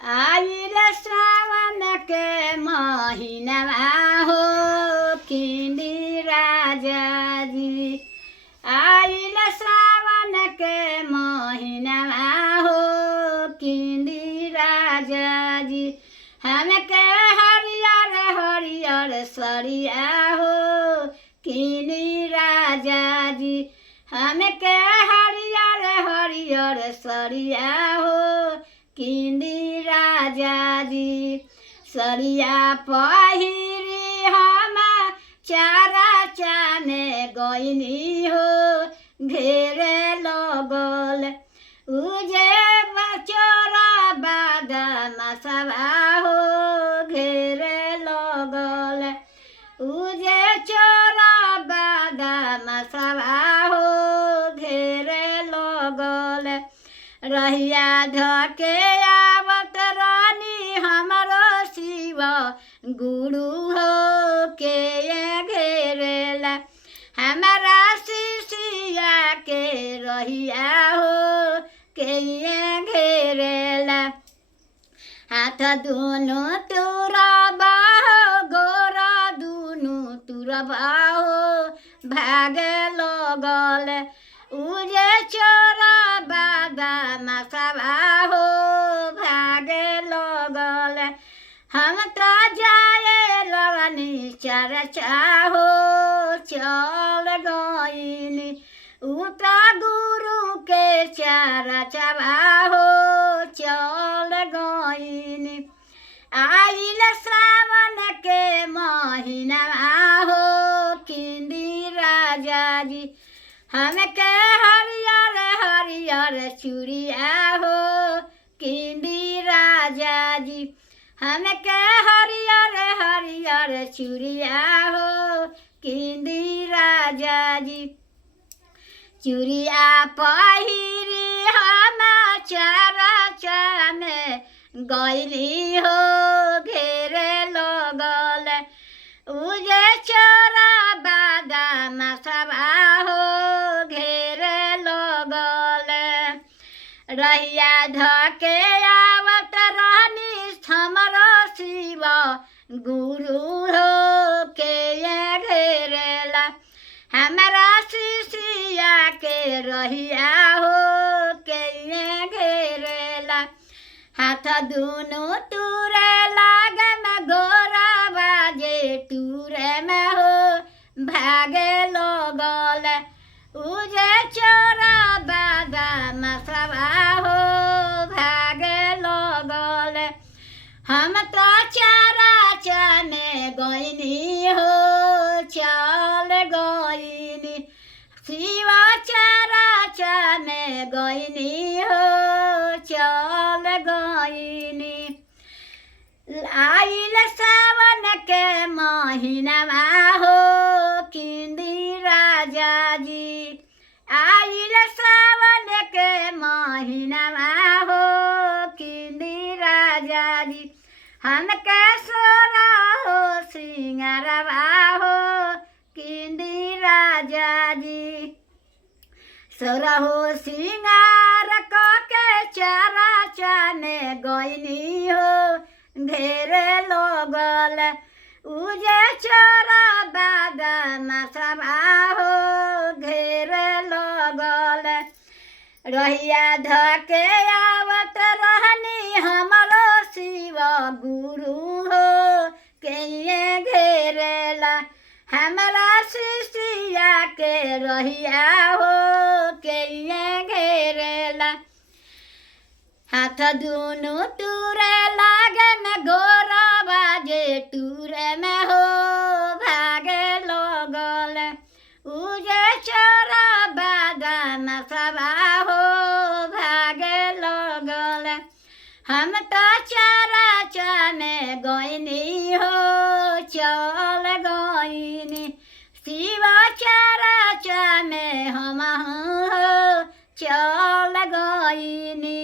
आइल श्रावण के महीनवा हो किंदी राजा जी। आइल श्रावण के महीनवा हो किंदी राजा जी। हमके हरियर हरियर सरिया हो किंदी राजा जी। हमके हरियर हरियर सरिया हो किंदी राजा जी। सरिया पहिरी हम चारा चाने गईनी हो घेरे लगल उजे बचोरा बादाम सभा हो घेरे लगल उजे चोरा बादाम सभा हो घेरे लगल। रहिया धके आवत रानी हमरो शिव गुरु हो के घेरेला हमारा शिष्या के रहिया हो के घेरेला। हाथ दुनु तुरबा हो गोरा दुनु तुरबा हो भागे लगल उजे चोरा बादाम सभा हो भागे लगल। हम तो जाए लगनी चर्चा हो चल गईनी उता गुरु के चर्चा हो चल गईनी। आइल श्रावण के महीना हो किंदी राजा जी। हमके हरियर हरियर चूड़िया हो किंदी राजा जी। हमके हरियर हरियर चूड़िया हो किंदी राजा जी। चूड़िया पहिरी हम चारा में गईली हो घेरे लगल उजे चोरा बादाम सभा हो घेरे लगल। रहिया धके आवत रानी हमरो शिव गुरु हो के घेरेला हमारा शिष्या के रहिया हो के घेरेला। हाथ दुनु टूरे लागे में गोरा बाजे टूरे में हो भागे लगल उजे चोरा बादाम सभा हो भागे लगल। हम तो चारा चाने गईनी हो चल गईनी शिवा चारा चाने गईनी हो चल गईनी। आइल सावन के महीना हो किंदी राजा जी। आइल सावन के महीना हो किंदी राजा जी। हमके सोरा हो सिंगारवा हो किंदी राजा जी। सोरा हो सिंगार के चारा चाने गईनी हो घेरे लगल उजे चोरा बादाम सभा हो घेरे लगल। रहिया धके आवत रहनी हमरो शिव गुरु हो के घेरेला हमारा शिष्या के रहिया हो के घेरेला। हाथ दुनु टूरे लागे में गोरा बाजे टूरे में हो भागे लगल उजे चोरा बादाम सभा हो भागे लगल। हम तो चारा चाने गईनी हो चल गईनी शिवा चारा चाने हम हो चल गईनी।